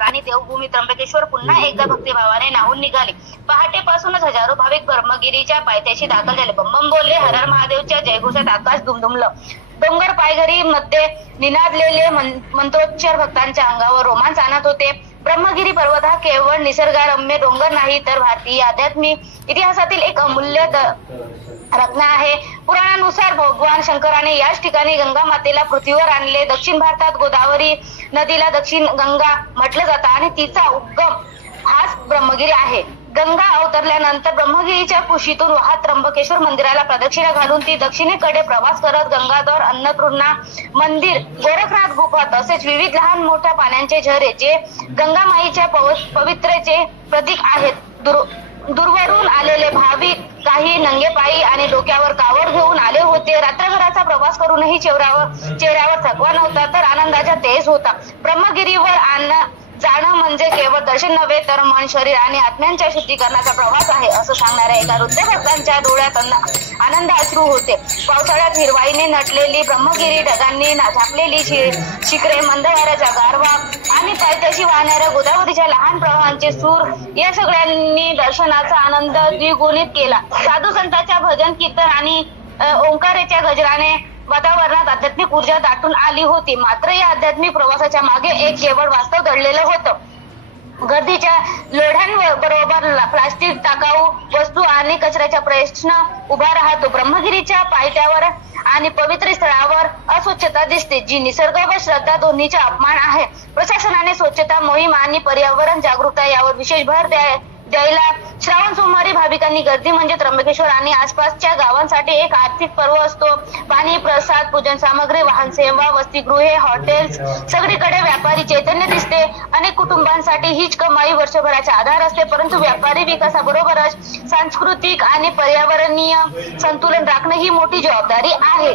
आणि देवभूमी त्र्यंबकेश्वर पुन्हा एकदा भक्तिभावाने न्हाऊन निघाले. पहाटेपासूनच हजारो भाविक ब्रह्मगिरीच्या पायथ्याशी दाखल झाले. बंबम बोलले. हर हर महादेवच्या जयघोषात आकाश दुमदुमलं. डोंगर पायघरी मध्ये निनादलेले मंत्रोच्चार भक्तांच्या अंगावर रोमांच आणत होते. ब्रह्मगिरी पर्वत हा केवळ निसर्गरम्य डोंगर नाही, तर भारतीय आध्यात्मिक इतिहासातील एक अमूल्य रत्न आहे. पुराणानुसार भगवान शंकराने याच ठिकाणी गंगा मातेला पृथ्वीवर आणले. दक्षिण भारतात गोदावरी नदीला दक्षिण गंगा म्हटलं जातं आणि तिचा उद्गम हाच ब्रह्मगिरी आहे. गंगा अवतरल्यानंतर ब्रह्मगिरीच्या कुशीतून वाहत त्र्यंबकेश्वर मंदिराला प्रदक्षिणा घालून ती दक्षिणेकडे प्रवास करत गंगाधर, अन्नपूर्णा मंदिर, गोरखनाथ गुफा तसेच विविध लहान मोठ्या पाण्याचे झरे जे गंगामाईच्या पवित्रतेचे प्रतीक आहेत. दूरवरून आलेले भाविक काही नंगे पायी आणि डोक्यावर कावड घेऊन आले होते. रात्रभराचा प्रवास करूनही चेहऱ्यावर थकवा नव्हता, तर आनंदाचा तेज होता. ब्रह्मगिरीवर जाणं म्हणजे केवळ दर्शन नव्हे, तर मन, शरीर आणि आत्म्यांच्या शुद्धीकरणाचा प्रवास आहे, असं सांगणाऱ्या एका वृद्ध भक्तांच्या डोळ्यात आनंद अश्रू होते. पावसाळ्यात हिरवाईने नटलेली ब्रह्मगिरी, ढगांनी झाकलेली शिखरे, मंद वाऱ्याचा गारवा आणि पायथ्याशी वाहणाऱ्या गोदावरीच्या लहान प्रवाहांचे सूर या सगळ्यांनी दर्शनाचा आनंद द्विगुणित केला. साधू संतांच्या भजन, कीर्तन आणि ओंकाराच्या गजराने वातावरणात आध्यात्मिक ऊर्जा दाटून आली होती. मात्र या आध्यात्मिक प्रवासाच्या मागे एक केवळ वास्तव दडलेलं होतं. गर्दीच्या लोढ्यांबरोबर प्लास्टिक, टाकाऊ वस्तू आणि कचऱ्याचा प्रश्न उभा राहतो. ब्रह्मगिरीच्या पायथ्यावर आणि पवित्र स्थळावर अस्वच्छता दिसते, जी निसर्ग व श्रद्धा दोन्हीचा अपमान आहे. प्रशासनाने स्वच्छता मोहीम आणि पर्यावरण जागरूकता यावर विशेष भर द्यायला श्रावण सोमवारी भाविकांनी गर्दी म्हणजे त्र्यंबकेश्वर आणि आसपासच्या गावांसाठी एक आर्थिक पर्व असतो. पाणी, प्रसाद, पूजन सामग्री, वाहन सेवा, वसतिगृहे, हॉटेल्स, सगळीकडे व्यापारी चैतन्य दिसते. अनेक कुटुंबांसाठी हीच कमाई वर्षभराचा आधार असते. परंतु व्यापारी विकासाबरोबरच सांस्कृतिक आणि पर्यावरणीय संतुलन राखणं ही मोठी जबाबदारी आहे.